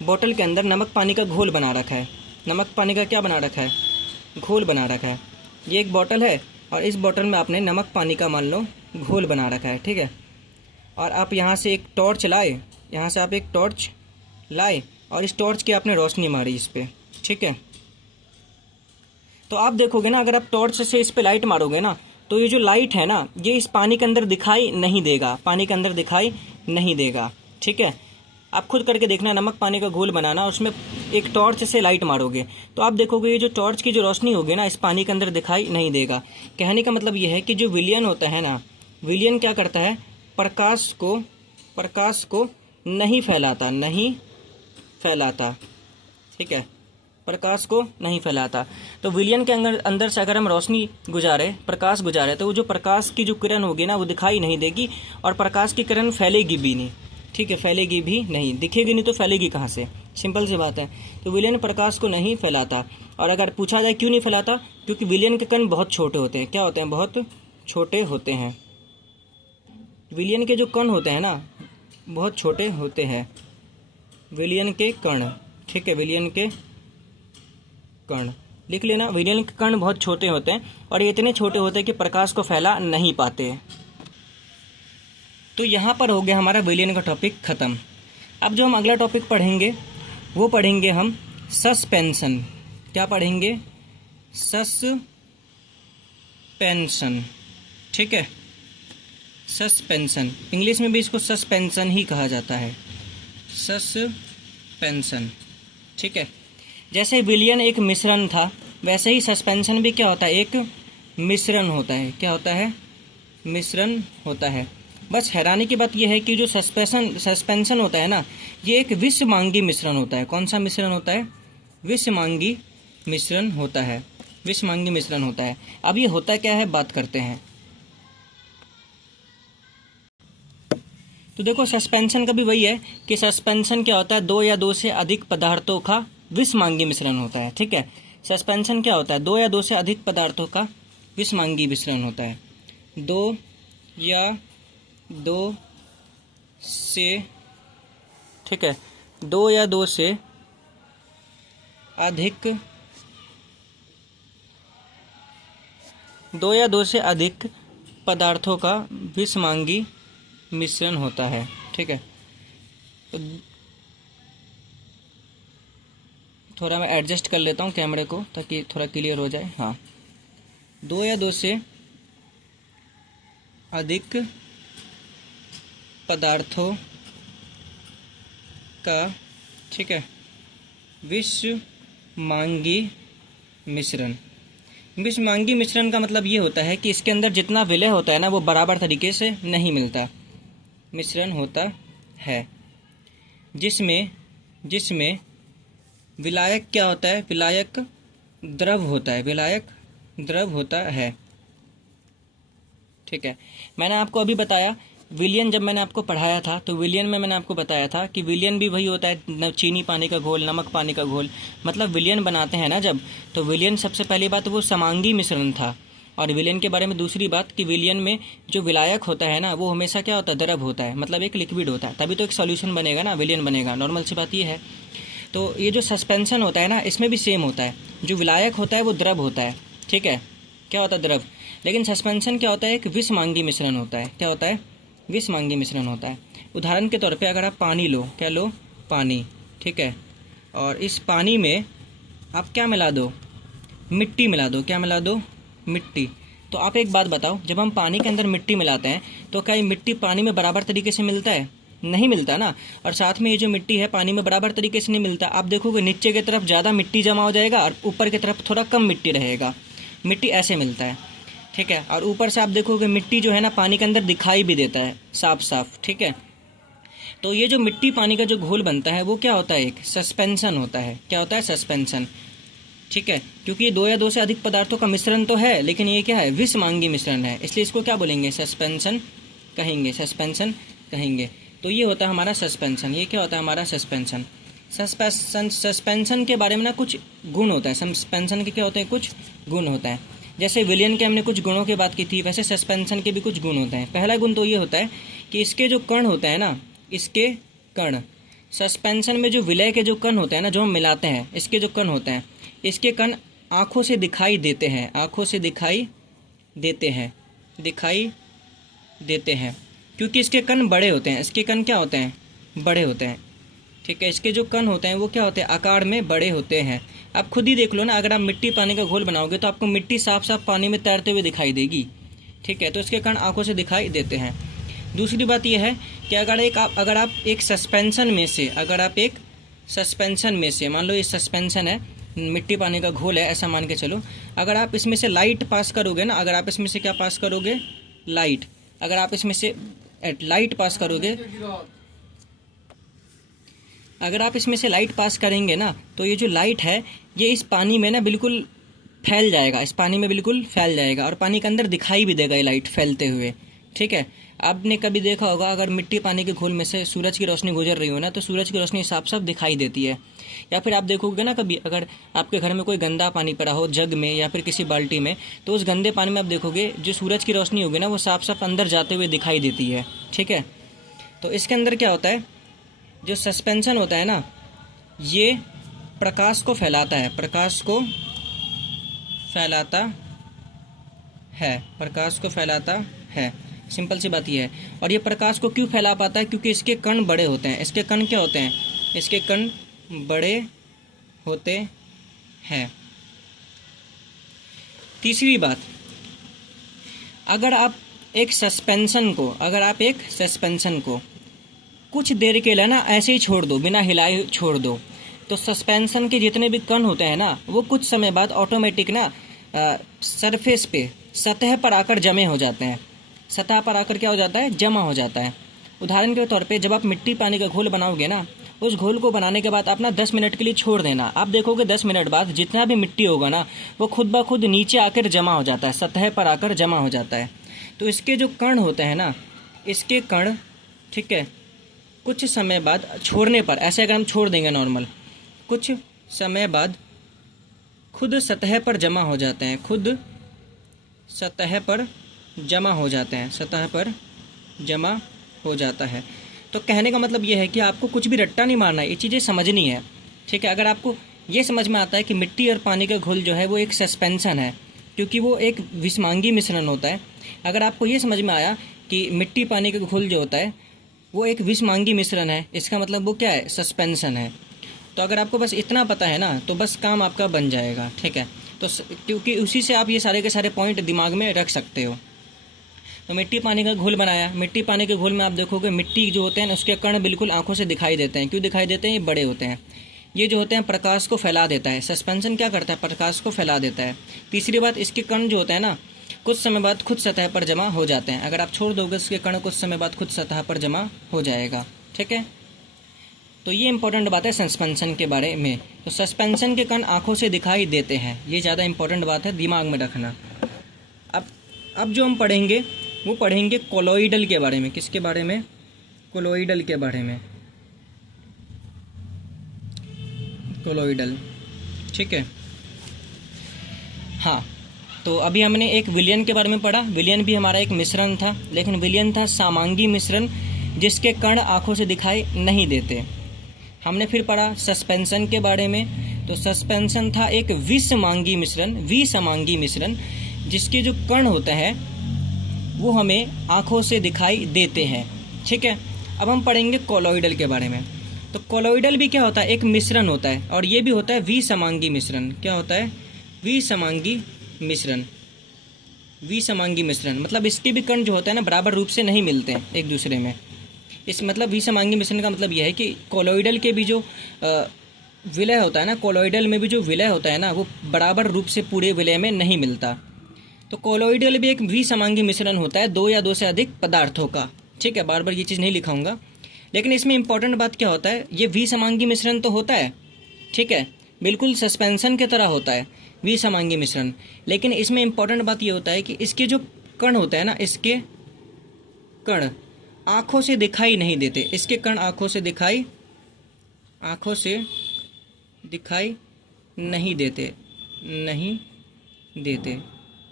बोतल के अंदर नमक पानी का घोल बना रखा है, नमक पानी का क्या बना रखा है, घोल बना रखा है। ये एक बोतल है और इस बोतल में आपने नमक पानी का मान लो घोल बना रखा है, ठीक है। और आप यहाँ से एक टॉर्च लाए, यहाँ से आप एक टॉर्च लाए और इस टॉर्च की आपने रोशनी मारी इस पर, ठीक है। तो आप देखोगे ना, अगर आप टॉर्च से इस पर लाइट मारोगे ना, तो ये जो लाइट है ना, ये इस पानी के अंदर दिखाई नहीं देगा, पानी के अंदर दिखाई नहीं देगा, ठीक है। आप खुद करके देखना, नमक पानी का घोल बनाना, उसमें एक टॉर्च से लाइट मारोगे तो आप देखोगे ये जो टॉर्च की जो रोशनी होगी ना, इस पानी के अंदर दिखाई नहीं देगा। कहने का मतलब ये है कि जो विलियन होता है ना, विलियन क्या करता है, प्रकाश को नहीं फैलाता, नहीं फैलाता, ठीक है, प्रकाश को नहीं फैलाता। तो विलियन के अंदर से अगर हम रोशनी गुजारे, प्रकाश गुजारे, तो वो जो प्रकाश की जो किरण होगी ना, वो दिखाई नहीं देगी और प्रकाश की किरण फैलेगी भी नहीं, ठीक है, फैलेगी भी नहीं, दिखेगी नहीं तो फैलेगी कहाँ से, सिंपल सी बात है। तो विलियन प्रकाश को नहीं फैलाता। और अगर पूछा जाए क्यों नहीं फैलाता, क्योंकि विलियन के कण बहुत छोटे होते हैं। क्या होते हैं, बहुत छोटे होते हैं। विलियन के जो कण होते हैं ना, बहुत छोटे होते हैं, विलियन के कण, ठीक है, विलियन के कण लिख लेना। विलियन के कण बहुत छोटे होते हैं और ये इतने छोटे होते हैं कि प्रकाश को फैला नहीं पाते। तो यहाँ पर हो गया हमारा विलियन का टॉपिक ख़त्म। अब जो हम अगला टॉपिक पढ़ेंगे वो पढ़ेंगे हम सस्पेंशन। क्या पढ़ेंगे, सस्पेंशन, ठीक है, सस्पेंशन। इंग्लिश में भी इसको सस्पेंशन ही कहा जाता है, सस्पेंशन, ठीक है। जैसे विलियन एक मिश्रण था, वैसे ही सस्पेंशन भी क्या होता है, एक मिश्रण होता है। क्या होता है, मिश्रण होता है। बस हैरानी की बात यह है कि जो सस्पेंशन होता है ना, ये एक विषमांगी मिश्रण होता है। कौन सा मिश्रण होता है, विषमांगी मिश्रण होता है, विषमांगी मिश्रण होता है। अब ये होता क्या है, बात करते हैं। तो देखो, सस्पेंशन का भी वही है कि सस्पेंशन क्या होता है, दो या दो से अधिक पदार्थों का विषमांगी मिश्रण होता है, ठीक है। सस्पेंशन क्या होता है, दो या दो से अधिक पदार्थों का विषमांगी मिश्रण होता है। दो या दो से, ठीक है, दो या दो से अधिक, दो या दो से अधिक पदार्थों का विषमांगी मिश्रण होता है, ठीक है। तो थोड़ा मैं एडजस्ट कर लेता हूँ कैमरे को ताकि थोड़ा क्लियर हो जाए। हाँ, दो या दो से अधिक पदार्थों का, ठीक है, विषमांगी मिश्रण। विषमांगी मिश्रण का मतलब ये होता है कि इसके अंदर जितना विलय होता है ना, वो बराबर तरीके से नहीं मिलता, मिश्रण होता है, जिसमें विलायक क्या होता है, विलायक द्रव होता है, विलायक द्रव होता है, ठीक है। मैंने आपको अभी बताया विलियन, जब मैंने आपको पढ़ाया था तो विलियन में मैंने आपको बताया था कि विलियन भी वही होता है, चीनी पानी का घोल, नमक पानी का घोल। मतलब विलियन बनाते हैं ना जब, तो विलियन सबसे पहली बात वो समांगी मिश्रण था। और विलियन के बारे में दूसरी बात कि विलियन में जो विलायक होता है ना, वो हमेशा क्या होता है, द्रव होता है, मतलब एक लिक्विड होता है, तभी तो एक सॉल्यूशन बनेगा ना, विलियन बनेगा, नॉर्मल सी बात ये है। तो ये जो सस्पेंशन होता है ना, इसमें भी सेम होता है, जो विलायक होता है वो द्रव होता है, ठीक है, क्या होता है, द्रव। लेकिन सस्पेंशन क्या होता है, एक विषमांगी मिश्रण होता है। क्या होता है, विषमांगी मिश्रण होता है। उदाहरण के तौर पे अगर आप पानी लो, क्या लो, पानी, ठीक है, और इस पानी में आप क्या मिला दो, मिट्टी मिला दो। क्या मिला दो, मिट्टी। तो आप एक बात बताओ, जब हम पानी के अंदर मिट्टी मिलाते हैं तो क्या ये मिट्टी पानी में बराबर तरीके से मिलता है, नहीं मिलता ना। और साथ में ये जो मिट्टी है पानी में बराबर तरीके से नहीं मिलता। आप देखोगे नीचे की तरफ ज़्यादा मिट्टी जमा हो जाएगा और ऊपर की तरफ थोड़ा कम मिट्टी रहेगा, मिट्टी ऐसे मिलता है, ठीक है। और ऊपर से आप देखोगे मिट्टी जो है ना पानी के अंदर दिखाई भी देता है साफ साफ, ठीक है। तो ये जो मिट्टी पानी का जो घोल बनता है वो क्या होता है, एक सस्पेंशन होता है। क्या होता है, सस्पेंशन, ठीक है। क्योंकि ये दो या दो से अधिक पदार्थों का मिश्रण तो है, लेकिन ये क्या है, विषमांगी मिश्रण है, इसलिए इसको क्या बोलेंगे, सस्पेंशन कहेंगे, सस्पेंशन कहेंगे। तो ये होता है हमारा सस्पेंशन। ये क्या होता है, हमारा सस्पेंशन। सस्पेंशन के बारे में ना कुछ गुण होता है, सस्पेंशन के क्या होते हैं, कुछ गुण होता है। जैसे विलयन के हमने कुछ गुणों की बात की थी, वैसे सस्पेंशन के भी कुछ गुण होते हैं। पहला गुण तो ये होता है कि इसके जो कण होते हैं ना, इसके कण, सस्पेंशन में जो विलय के जो कण होते हैं ना, जो हम मिलाते हैं, इसके जो कण होते हैं, इसके कण आँखों से दिखाई देते हैं, आँखों से दिखाई देते हैं, दिखाई देते हैं, क्योंकि इसके कण बड़े होते हैं। इसके कण क्या होते हैं? बड़े होते हैं। ठीक है, इसके जो कण होते हैं वो क्या होते हैं? आकार में बड़े होते हैं। आप खुद ही देख लो ना, अगर आप मिट्टी पानी का घोल बनाओगे तो आपको मिट्टी साफ साफ पानी में तैरते हुए दिखाई देगी। ठीक है, तो इसके कण आंखों से दिखाई देते हैं। दूसरी बात यह है कि अगर आप एक सस्पेंशन में से, अगर आप एक सस्पेंशन में से, मान लो ये सस्पेंशन है, मिट्टी पानी का घोल है, ऐसा मान के चलो, अगर आप इसमें से लाइट पास करोगे ना, अगर आप इसमें से क्या पास करोगे? लाइट। अगर आप इसमें से लाइट पास करोगे, अगर आप इसमें से लाइट पास करेंगे ना, तो ये जो लाइट है ये इस पानी में ना बिल्कुल फैल जाएगा, इस पानी में बिल्कुल फैल जाएगा, और पानी के अंदर दिखाई भी देगा ये लाइट फैलते हुए। ठीक है, आपने कभी देखा होगा अगर मिट्टी पानी के घोल में से सूरज की रोशनी गुजर रही हो ना, तो सूरज की रोशनी साफ साफ दिखाई देती है। या फिर आप देखोगे ना, कभी अगर आपके घर में कोई गंदा पानी पड़ा हो जग में या फिर किसी बाल्टी में, तो उस गंदे पानी में आप देखोगे जो सूरज की रोशनी होगी ना, वो साफ साफ अंदर जाते हुए दिखाई देती है। ठीक है, तो इसके अंदर क्या होता है, जो सस्पेंशन होता है ना, ये प्रकाश को फैलाता है, प्रकाश को फैलाता है, प्रकाश को फैलाता है। सिंपल सी बात ये है। और ये प्रकाश को क्यों फैला पाता है? क्योंकि इसके कण बड़े होते हैं। इसके कण क्या होते हैं? इसके कण बड़े होते हैं। तीसरी बात, अगर आप एक सस्पेंशन को कुछ देर के लिए ना ऐसे ही छोड़ दो, बिना हिलाए छोड़ दो, तो सस्पेंशन के जितने भी कण होते हैं ना, वो कुछ समय बाद ऑटोमेटिक ना सरफेस पे, सतह पर आकर जमे हो जाते हैं। सतह पर आकर क्या हो जाता है? जमा हो जाता है। उदाहरण के तौर पे जब आप मिट्टी पानी का घोल बनाओगे ना, उस घोल को बनाने के बाद आप ना 10 मिनट के लिए छोड़ देना। आप देखोगे 10 मिनट बाद जितना भी मिट्टी होगा ना, वो खुद ब खुद नीचे आकर जमा हो जाता है, सतह पर आकर जमा हो जाता है। तो इसके जो कण होते हैं ना, इसके कण, ठीक है, कुछ समय बाद छोड़ने पर, ऐसे अगर हम छोड़ देंगे नॉर्मल, कुछ समय बाद खुद सतह पर जमा हो जाते हैं, खुद सतह पर जमा हो जाते हैं, सतह पर जमा हो जाता है। तो कहने का मतलब ये है कि आपको कुछ भी रट्टा नहीं मारना है, ये चीज़ें समझनी है। ठीक है, अगर आपको ये समझ में आता है कि मिट्टी और पानी का घोल जो है वो एक सस्पेंशन है, क्योंकि वो एक विषमांगी मिश्रण होता है। अगर आपको ये समझ में आया कि मिट्टी पानी का घोल जो होता है वो एक विषमांगी मिश्रण है, इसका मतलब वो क्या है? सस्पेंशन है। तो अगर आपको बस इतना पता है ना, तो बस काम आपका बन जाएगा। ठीक है, तो क्योंकि उसी से आप ये सारे के सारे पॉइंट दिमाग में रख सकते हो। तो मिट्टी पानी का घोल बनाया, मिट्टी पानी के घोल में आप देखोगे मिट्टी जो होते हैं ना, उसके कण बिल्कुल आंखों से दिखाई देते हैं। क्यों दिखाई देते हैं? ये बड़े होते हैं। ये जो होते हैं प्रकाश को फैला देता है। सस्पेंशन क्या करता है? प्रकाश को फैला देता है। तीसरी बात, इसके कण जो होते हैं ना, कुछ समय बाद खुद सतह पर जमा हो जाते हैं। अगर आप छोड़ दोगे इसके कण, कुछ समय बाद खुद सतह पर जमा हो जाएगा। ठीक है, तो ये इंपॉर्टेंट बात है सस्पेंशन के बारे में। तो सस्पेंशन के कण आंखों से दिखाई देते हैं, ये ज़्यादा इंपॉर्टेंट बात है, दिमाग में रखना। अब जो हम पढ़ेंगे वो पढ़ेंगे कोलॉइडल के बारे में। किसके बारे में? कोलॉइडल के बारे में। कोलॉइडल, ठीक है। हाँ, तो अभी हमने एक विलयन के बारे में पढ़ा। विलयन भी हमारा एक मिश्रण था, लेकिन विलयन था समांगी मिश्रण जिसके कण आंखों से दिखाई नहीं देते। हमने फिर पढ़ा सस्पेंशन के बारे में। तो सस्पेंशन था एक विषमांगी मिश्रण जिसके जो कण होते हैं वो हमें आंखों से दिखाई देते हैं। ठीक है, अब हम पढ़ेंगे कोलॉइडल के बारे में। तो कोलॉइडल भी क्या होता है? एक मिश्रण होता है, और ये भी होता है विसमांगी मिश्रण। क्या होता है? विसमांगी मिश्रण। मतलब इसके भी कण जो होते हैं ना, बराबर रूप से नहीं मिलते हैं एक दूसरे में। इस मतलब विसमांगी मिश्रण का मतलब यह है कि कोलॉइडल के भी जो विलय होता है ना, कोलॉइडल में भी जो विलय होता है ना, वो बराबर रूप से पूरे विलय में नहीं मिलता। तो कोलॉइडल भी एक विसमांगी मिश्रण होता है, दो या दो से अधिक पदार्थों का। ठीक है, बार बार ये चीज़ नहीं लिखाऊंगा, लेकिन इसमें इंपॉर्टेंट बात क्या होता है? ये विसमांगी मिश्रण तो होता है, ठीक है, बिल्कुल सस्पेंशन की तरह होता है विसमांगी मिश्रण, लेकिन इसमें इंपॉर्टेंट बात ये होता है कि इसके जो कण होते हैं ना, इसके कण आँखों से दिखाई नहीं देते। इसके कण आँखों से दिखाई नहीं देते।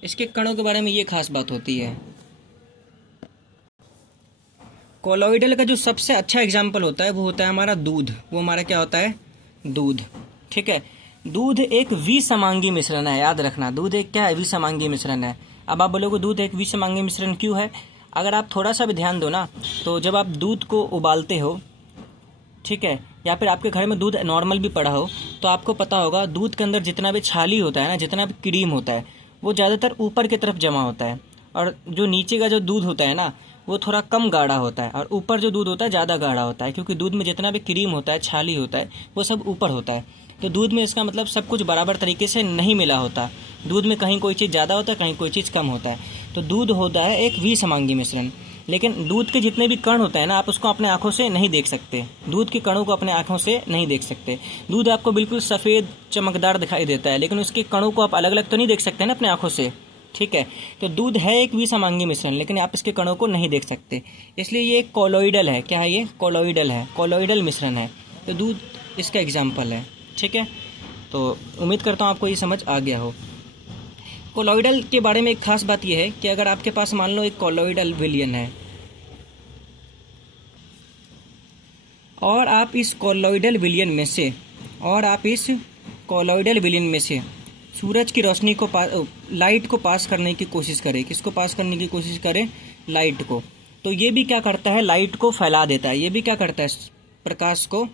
इसके कणों के बारे में ये खास बात होती है। कोलोइडल का जो सबसे अच्छा एग्जाम्पल होता है वो होता है हमारा दूध। वो हमारा क्या होता है? दूध। ठीक है, दूध एक विसमांगी मिश्रण है, याद रखना। दूध एक क्या है? विसमांगी मिश्रण है। अब आप बोलोगे दूध एक विसमांगी मिश्रण क्यों है? अगर आप थोड़ा सा भी ध्यान दो ना, तो जब आप दूध को उबालते हो, ठीक है, या फिर आपके घर में दूध नॉर्मल भी पड़ा हो, तो आपको पता होगा दूध के अंदर जितना भी छाली होता है ना, जितना भी क्रीम होता है, वो ज़्यादातर ऊपर की तरफ जमा होता है, और जो नीचे का जो दूध होता है ना, वो थोड़ा कम गाढ़ा होता है, और ऊपर जो दूध होता है ज़्यादा गाढ़ा होता है, क्योंकि दूध में जितना भी क्रीम होता है, छाली होता है, वो सब ऊपर होता है। तो दूध में इसका मतलब सब कुछ बराबर तरीके से नहीं मिला होता। दूध में कहीं कोई चीज़ ज़्यादा होता है, कहीं कोई चीज़ कम होता है। तो दूध होता है एक विसमांगी मिश्रण। लेकिन दूध के जितने भी कण होते हैं ना, आप उसको अपने आँखों से नहीं देख सकते। दूध के कणों को अपने आँखों से नहीं देख सकते। दूध आपको बिल्कुल सफ़ेद चमकदार दिखाई देता है, लेकिन उसके कणों को आप अलग अलग तो नहीं देख सकते ना अपने आँखों से। ठीक है, तो दूध है एक विसमांगी मिश्रण, लेकिन आप इसके कणों को नहीं देख सकते, इसलिए ये एक कोलोइडल है। क्या है ये? कोलोइडल है, कोलोइडल मिश्रण है। तो दूध इसका एग्जाम्पल है। ठीक है, तो उम्मीद करता हूँ आपको ये समझ आ गया हो। कोलोइडल के बारे में एक खास बात यह है कि अगर आपके पास मान लो एक कोलोइडल विलयन है, और आप इस कोलोइडल विलयन में से सूरज की रोशनी को लाइट को पास करने की कोशिश करें। किसको पास करने की कोशिश करें? लाइट को। तो ये भी क्या करता है? लाइट को फैला देता है। ये भी क्या करता है? प्रकाश को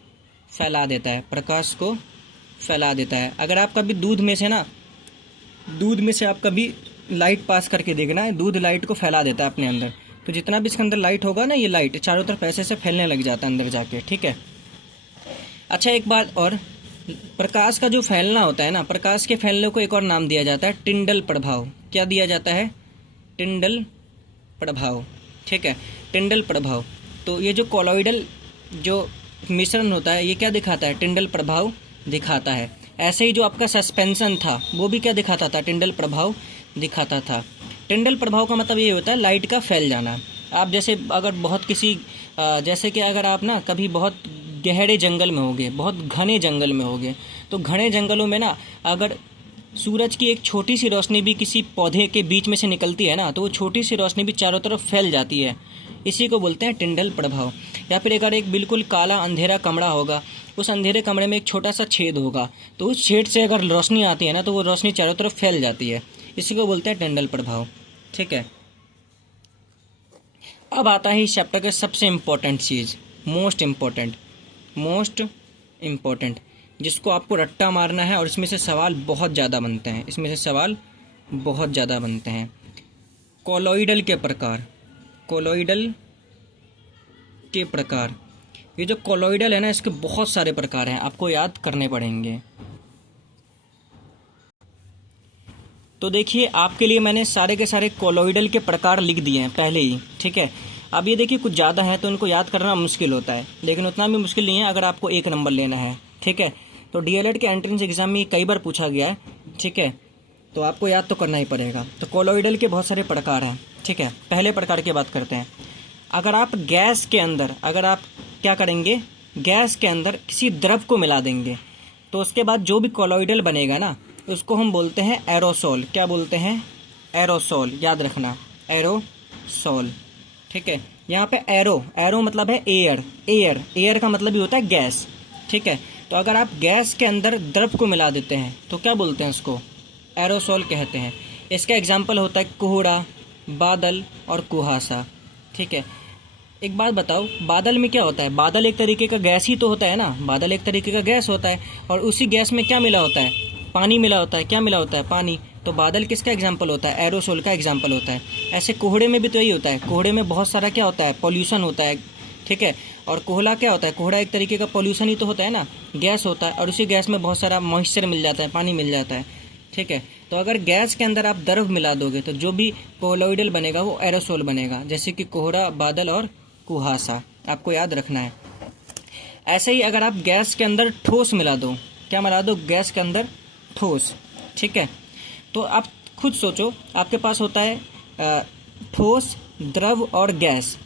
फैला देता है, प्रकाश को फैला देता है। अगर आप कभी दूध में से आप कभी लाइट पास करके देखना है, दूध लाइट को फैला देता है अपने अंदर। तो जितना भी इसके अंदर लाइट होगा ना, ये लाइट चारों तरफ ऐसे से फैलने लग जाता है अंदर जाके। ठीक है, अच्छा एक बात और, प्रकाश का जो फैलना होता है ना, प्रकाश के फैलने को एक और नाम दिया जाता है टिंडल प्रभाव। क्या दिया जाता है? टिंडल प्रभाव। ठीक है, टिंडल प्रभाव। तो ये जो कोलोइडल जो मिश्रण होता है, ये क्या दिखाता है? टिंडल प्रभाव दिखाता है। ऐसे ही जो आपका सस्पेंशन था, वो भी क्या दिखाता था? टिंडल प्रभाव दिखाता था। टिंडल प्रभाव का मतलब ये होता है लाइट का फैल जाना। आप जैसे अगर बहुत जैसे कि अगर आप ना कभी बहुत गहरे जंगल में होगे, बहुत घने जंगल में होगे, तो घने जंगलों में ना अगर सूरज की एक छोटी सी रोशनी भी किसी पौधे के बीच में से निकलती है ना, तो वो छोटी सी रोशनी भी चारों तरफ फैल जाती है। इसी को बोलते हैं टिंडल प्रभाव। या फिर अगर एक बिल्कुल काला अंधेरा कमरा होगा, उस अंधेरे कमरे में एक छोटा सा छेद होगा, तो उस छेद से अगर रोशनी आती है ना, तो वो रोशनी चारों तरफ फैल जाती है। इसी को बोलते हैं टिंडल प्रभाव। ठीक है, अब आता है इस चैप्टर के सबसे इम्पोर्टेंट चीज़, मोस्ट इम्पोर्टेंट, जिसको आपको रट्टा मारना है, और इसमें से सवाल बहुत ज़्यादा बनते हैं। कोलोइडल के प्रकार। ये जो कोलोइडल है ना, इसके बहुत सारे प्रकार हैं, आपको याद करने पड़ेंगे। तो देखिए, आपके लिए मैंने सारे के सारे कोलोइडल के प्रकार लिख दिए हैं पहले ही। ठीक है, अब ये देखिए कुछ ज़्यादा है तो इनको याद करना मुश्किल होता है, लेकिन उतना भी मुश्किल नहीं है अगर आपको 1 नंबर लेना है। ठीक है, तो डीएलएड के एंट्रेंस एग्जाम में कई बार पूछा गया है। ठीक है, तो आपको याद तो करना ही पड़ेगा। तो कोलोइडल के बहुत सारे प्रकार हैं। ठीक है, पहले प्रकार की बात करते हैं। अगर आप गैस के अंदर क्या करेंगे? गैस के अंदर किसी द्रव को मिला देंगे, तो उसके बाद जो भी कोलोइडल बनेगा ना, उसको हम बोलते हैं एरोसोल। क्या बोलते हैं? एरोसोल। याद रखना, एरोसोल। ठीक है, यहाँ पे एरो मतलब है एयर का मतलब ही होता है गैस। ठीक है, तो अगर आप गैस के अंदर द्रव को मिला देते हैं तो क्या बोलते हैं? उसको एरोसोल कहते हैं। इसका एग्जाम्पल होता है कोहरा, बादल और कुहासा। ठीक है, एक बात बताओ, बादल में क्या होता है? बादल एक तरीके का गैस ही तो होता है ना, बादल एक तरीके का गैस होता है, और उसी गैस में क्या मिला होता है? पानी मिला होता है। क्या मिला होता है? पानी। तो बादल किसका एग्जाम्पल होता है? एरोसोल का एग्जाम्पल होता है। ऐसे कोहरे में भी तो यही होता है। कोहरे में बहुत सारा क्या होता है? पॉल्यूशन होता है। ठीक है, और कोहरा क्या होता है? कोहरा एक तरीके का पॉल्यूशन ही तो होता है ना, गैस होता है, और उसी गैस में बहुत सारा मॉइस्चर मिल जाता है, पानी मिल जाता है। ठीक है, तो अगर गैस के अंदर आप द्रव मिला दोगे तो जो भी कोलोइडल बनेगा वो एरोसोल बनेगा, जैसे कि कोहरा, बादल और कुहासा। आपको याद रखना है। ऐसे ही अगर आप गैस के अंदर ठोस मिला दो, क्या मिला दो? गैस के अंदर ठोस। ठीक है, तो आप खुद सोचो, आपके पास होता है ठोस, द्रव और गैस।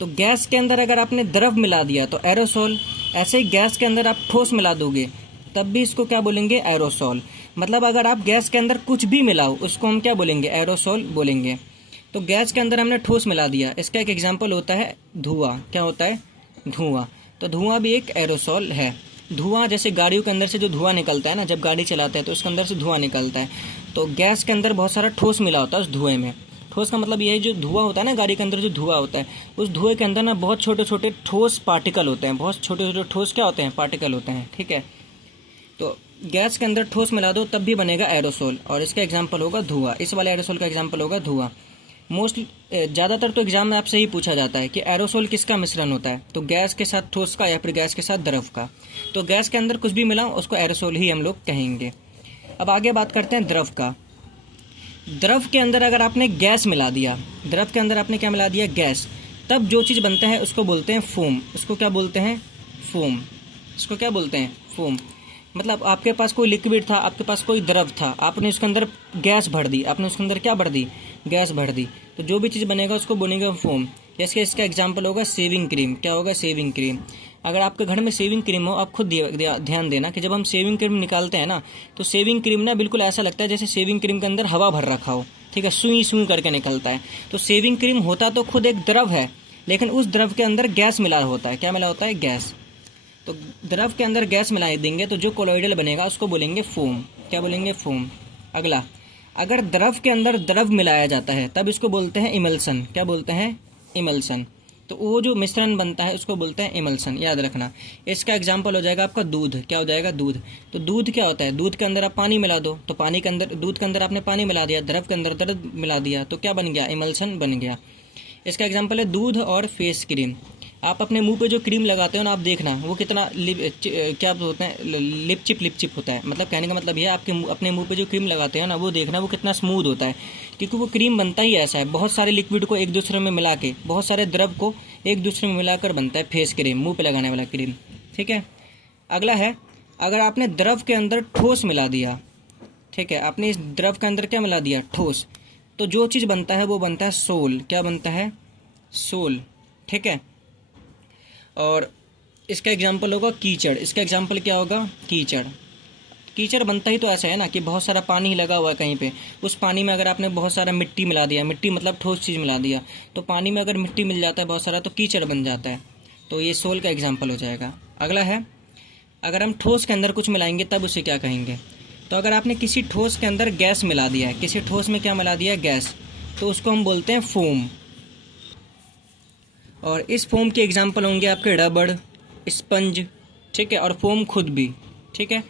तो गैस के अंदर अगर आपने द्रव मिला दिया तो एरोसोल। ऐसे ही गैस के अंदर आप ठोस मिला दोगे तब भी इसको क्या बोलेंगे, एरोसोल। मतलब अगर आप गैस के अंदर कुछ भी मिलाओ उसको हम क्या बोलेंगे, एरोसोल बोलेंगे। तो गैस के अंदर हमने ठोस मिला दिया, इसका एक एग्जाम्पल होता है धुआं। क्या होता है, धुआं। तो धुआं भी एक एरोसोल है। धुआं जैसे गाड़ियों के अंदर से जो धुआं निकलता है ना, जब गाड़ी चलाते हैं तो उसके अंदर से धुआं निकलता है, तो गैस के अंदर बहुत सारा ठोस मिला होता है उस धुएं में। ठोस का मतलब ये है, जो धुआं होता है ना गाड़ी के अंदर जो धुआं होता है, उस धुएं के अंदर ना बहुत छोटे छोटे ठोस पार्टिकल होते हैं, बहुत छोटे छोटे ठोस क्या होते हैं, पार्टिकल होते हैं, ठीक है। तो गैस के अंदर ठोस मिला दो तब भी बनेगा एरोसोल, और इसका एग्जाम्पल होगा धुआं। इस वाले एरोसोल का एग्जाम्पल होगा धुआं। ज़्यादातर तो एग्जाम में आपसे ही पूछा जाता है कि एरोसोल किसका मिश्रण होता है, तो गैस के साथ ठोस का या फिर गैस के साथ द्रव का। तो गैस के अंदर कुछ भी मिला उसको एरोसोल ही हम लोग कहेंगे। अब आगे बात करते हैं द्रव का। द्रव के अंदर अगर आपने गैस मिला दिया, द्रव के अंदर आपने क्या मिला दिया, गैस, तब जो चीज़ बनता है उसको बोलते हैं फोम। इसको क्या बोलते हैं, फोम। इसको क्या बोलते हैं, फोम। मतलब आपके पास कोई लिक्विड था, आपके पास कोई द्रव था, आपने उसके अंदर गैस भर दी, आपने उसके अंदर क्या भर दी, गैस भर दी, तो जो भी चीज़ बनेगा उसको बोलेंगे फोम। जैसे इसका एग्जांपल होगा सेविंग क्रीम। क्या होगा, सेविंग क्रीम। अगर आपके घर में सेविंग क्रीम हो, आप खुद ध्यान देना कि जब हम सेविंग क्रीम निकालते हैं ना, तो सेविंग क्रीम ना बिल्कुल ऐसा लगता है जैसे सेविंग क्रीम के अंदर हवा भर रखा हो, ठीक है, सुई सुई करके निकलता है। तो सेविंग क्रीम होता तो खुद एक द्रव है, लेकिन उस द्रव के अंदर गैस मिला होता है। क्या मिला होता है, गैस। तो द्रव के अंदर गैस मिला देंगे तो जो कोलॉइडल बनेगा उसको बोलेंगे फोम। क्या बोलेंगे, फोम। अगला, अगर द्रव के अंदर द्रव मिलाया जाता है तब इसको बोलते हैं इमल्सन। क्या बोलते हैं, इमल्सन। तो वो जो मिश्रण बनता है उसको बोलते हैं इमल्सन, याद रखना। इसका एग्जाम्पल हो जाएगा आपका दूध। क्या हो जाएगा, दूध। तो दूध क्या होता है, दूध के अंदर आप पानी मिला दो, तो पानी के अंदर, दूध के अंदर आपने पानी मिला दिया, द्रव के अंदर द्रव मिला दिया, तो क्या बन गया, इमल्सन बन गया। इसका एग्जाम्पल है दूध और फेस क्रीम। आप अपने मुंह पे जो क्रीम लगाते हो ना, आप देखना वो कितना क्या होता है, लिपचिप होता है। मतलब कहने का मतलब ये है, आपके अपने मुंह पे जो क्रीम लगाते हो ना, वो देखना वो कितना स्मूथ होता है, क्योंकि वो क्रीम बनता ही ऐसा है, बहुत सारे लिक्विड को एक दूसरे में मिला के, बहुत सारे द्रव को एक दूसरे में मिलाकर बनता है फेस क्रीम, मुँह पे लगाने वाला क्रीम, ठीक है। अगला है, अगर आपने द्रव के अंदर ठोस मिला दिया, ठीक है, आपने इस द्रव के अंदर क्या मिला दिया, ठोस, तो जो चीज़ बनता है वो बनता है सोल। क्या बनता है, सोल, ठीक है। और इसका एग्जाम्पल होगा कीचड़। इसका एग्जाम्पल क्या होगा, कीचड़। कीचड़ बनता ही तो ऐसा है ना कि बहुत सारा पानी लगा हुआ है कहीं पे, उस पानी में अगर आपने बहुत सारा मिट्टी मिला दिया, मिट्टी मतलब ठोस चीज़ मिला दिया, तो पानी में अगर मिट्टी मिल जाता है बहुत सारा तो कीचड़ बन जाता है। तो ये सोल का एग्जाम्पल हो जाएगा। अगला है, अगर हम ठोस के अंदर कुछ मिलाएंगे तब उसे क्या कहेंगे। तो अगर आपने किसी ठोस के अंदर गैस मिला दिया है, किसी ठोस में क्या मिला दिया है, गैस, तो उसको हम बोलते हैं फोम। और इस फोम के एग्जाम्पल होंगे आपके रबड़, स्पंज, ठीक है, और फोम खुद भी, ठीक है।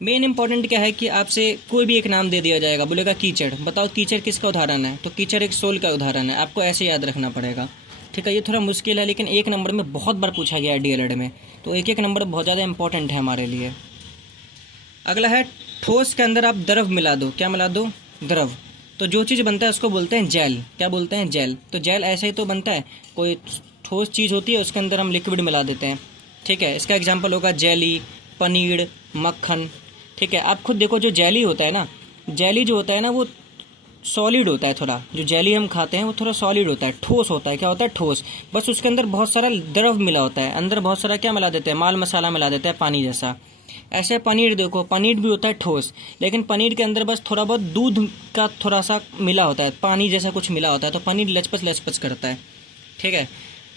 मेन इंपॉर्टेंट क्या है कि आपसे कोई भी एक नाम दे दिया जाएगा, बोलेगा कीचड़, बताओ कीचड़ किसका उदाहरण है, तो कीचड़ एक सोल का उदाहरण है, आपको ऐसे याद रखना पड़ेगा, ठीक है। ये थोड़ा मुश्किल है लेकिन एक नंबर में बहुत बार पूछा गया है डीएलएड में, तो एक एक नंबर बहुत ज़्यादा इंपॉर्टेंट है हमारे लिए। अगला है, ठोस के अंदर आप द्रव मिला दो। क्या मिला दो, द्रव, तो जो चीज़ बनता है उसको बोलते हैं जेल। क्या बोलते हैं, जेल। तो जेल ऐसे ही तो बनता है, कोई ठोस चीज़ होती है उसके अंदर हम लिक्विड मिला देते हैं, ठीक है। इसका एग्जांपल होगा जेली, पनीर, मक्खन, ठीक है। आप खुद देखो, जो जेली होता है ना, जेली जो होता है ना वो सॉलिड होता है थोड़ा, जो जेली हम खाते हैं वो थोड़ा सॉलिड होता है, ठोस होता है। क्या होता है, ठोस। बस उसके अंदर बहुत सारा द्रव मिला होता है, अंदर बहुत सारा क्या मिला देते हैं, माल मसाला मिला देते हैं, पानी जैसा। ऐसे पनीर देखो, पनीर भी होता है ठोस, लेकिन पनीर के अंदर बस थोड़ा बहुत दूध का थोड़ा सा मिला होता है, पानी जैसा कुछ मिला होता है, तो पनीर लचपच लचपच करता है, ठीक है।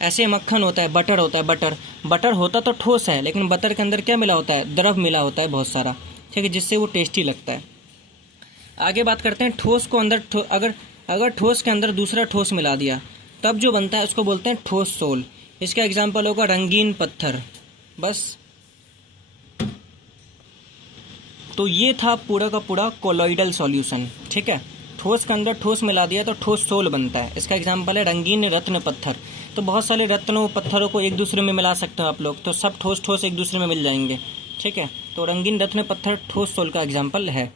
ऐसे मक्खन होता है, बटर होता है, बटर होता तो ठोस है, लेकिन बटर के अंदर क्या मिला होता है, द्रव मिला होता है बहुत सारा, ठीक है, जिससे वो टेस्टी लगता है। आगे बात करते हैं, ठोस को अंदर अगर ठोस के अंदर दूसरा ठोस मिला दिया तब जो बनता है उसको बोलते हैं ठोस सोल। इसका एग्जाम्पल होगा रंगीन पत्थर। बस, तो ये था पूरा का पूरा कोलॉइडल सॉल्यूशन, ठीक है। ठोस के अंदर ठोस मिला दिया तो ठोस सोल बनता है। इसका एग्जाम्पल है रंगीन रत्न पत्थर। तो बहुत सारे रत्नों पत्थरों को एक दूसरे में मिला सकते हो आप लोग, तो सब ठोस ठोस एक दूसरे में मिल जाएंगे, ठीक है। तो रंगीन रत्न पत्थर ठोस सोल का एग्जाम्पल है।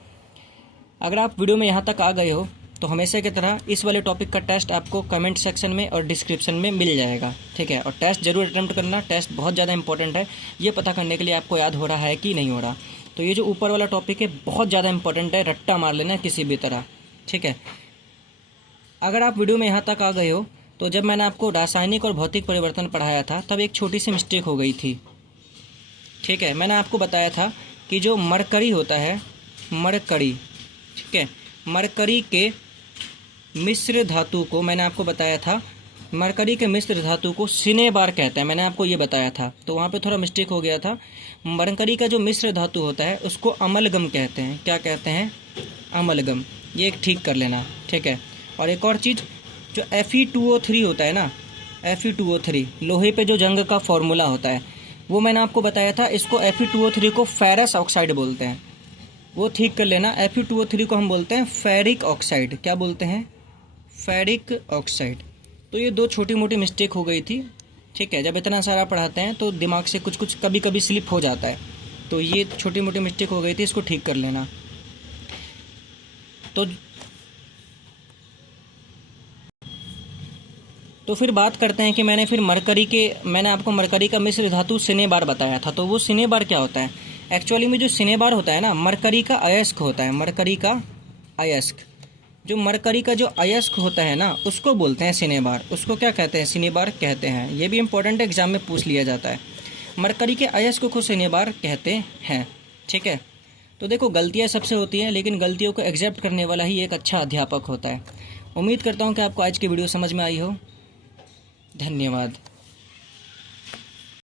अगर आप वीडियो में यहाँ तक आ गए हो तो हमेशा की तरह इस वाले टॉपिक का टेस्ट आपको कमेंट सेक्शन में और डिस्क्रिप्शन में मिल जाएगा, ठीक है। और टेस्ट जरूर अटेम्प्ट करना, टेस्ट बहुत ज़्यादा इंपॉर्टेंट है, ये पता करने के लिए आपको याद हो रहा है कि नहीं हो रहा। तो ये जो ऊपर वाला टॉपिक है बहुत ज़्यादा इंपॉर्टेंट है, रट्टा मार लेना किसी भी तरह, ठीक है। अगर आप वीडियो में यहाँ तक आ गए हो तो जब मैंने आपको रासायनिक और भौतिक परिवर्तन पढ़ाया था तब एक छोटी सी मिस्टेक हो गई थी। ठीक है। मैंने आपको बताया था कि जो मरकरी होता है, मरकरी, ठीक है, मरकरी के मिश्र धातु को मैंने आपको बताया था, मरकरी के मिश्र धातु को सिनेबार कहते हैं, मैंने आपको ये बताया था, तो वहाँ पे थोड़ा मिस्टेक हो गया था। मरकरी का जो मिश्र धातु होता है उसको अमलगम कहते हैं। क्या कहते हैं? अमलगम। ये एक ठीक कर लेना, ठीक है। और एक और चीज़, जो Fe2O3 होता है ना, Fe2O3 लोहे पे जो जंग का फॉर्मूला होता है, वो मैंने आपको बताया था। इसको Fe2O3 को फेरस ऑक्साइड बोलते हैं, वो ठीक कर लेना। Fe2O3 को हम बोलते हैं फेरिक ऑक्साइड। क्या बोलते हैं? Ferric oxide. तो ये दो छोटी मोटी मिस्टेक हो गई थी, ठीक है। जब इतना सारा पढ़ाते हैं तो दिमाग से कुछ कुछ कभी कभी स्लिप हो जाता है, तो ये छोटी मोटी मिस्टेक हो गई थी, इसको ठीक कर लेना। तो फिर बात करते हैं कि मैंने आपको मरकरी का मिश्र धातु सिनेबार बताया था। तो वो सिनेबार क्या होता है? एक्चुअली में जो सिनेबार होता है ना, मरकरी का अयस्क होता है, मरकरी का अयस्क। जो मरकरी का जो अयस्क होता है ना, उसको बोलते हैं सिनेबार। उसको क्या कहते हैं? सिनेबार कहते हैं। ये भी इंपॉर्टेंट एग्जाम में पूछ लिया जाता है। मरकरी के अयस्क को सिनेबार कहते हैं, ठीक है। तो देखो, गलतियाँ सबसे होती हैं, लेकिन गलतियों को एक्सेप्ट करने वाला ही एक अच्छा अध्यापक होता है। उम्मीद करता हूँ कि आपको आज की वीडियो समझ में आई हो। धन्यवाद।